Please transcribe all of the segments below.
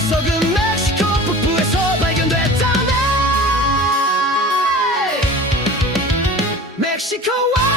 화석은 멕시코 북부에서 발견됐다네. 멕시코와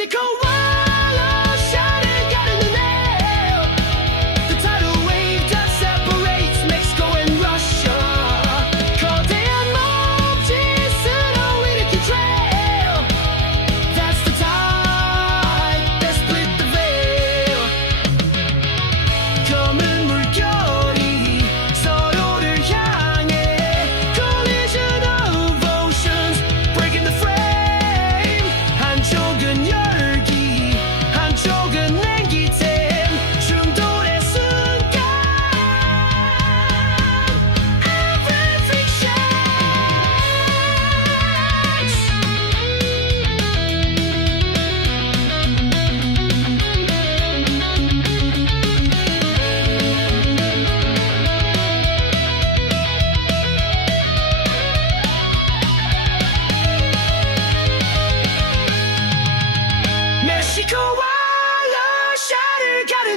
멕시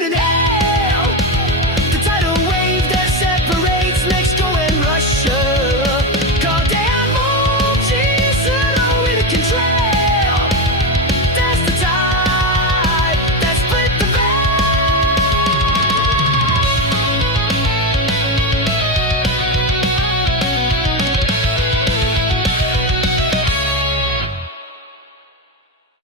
it in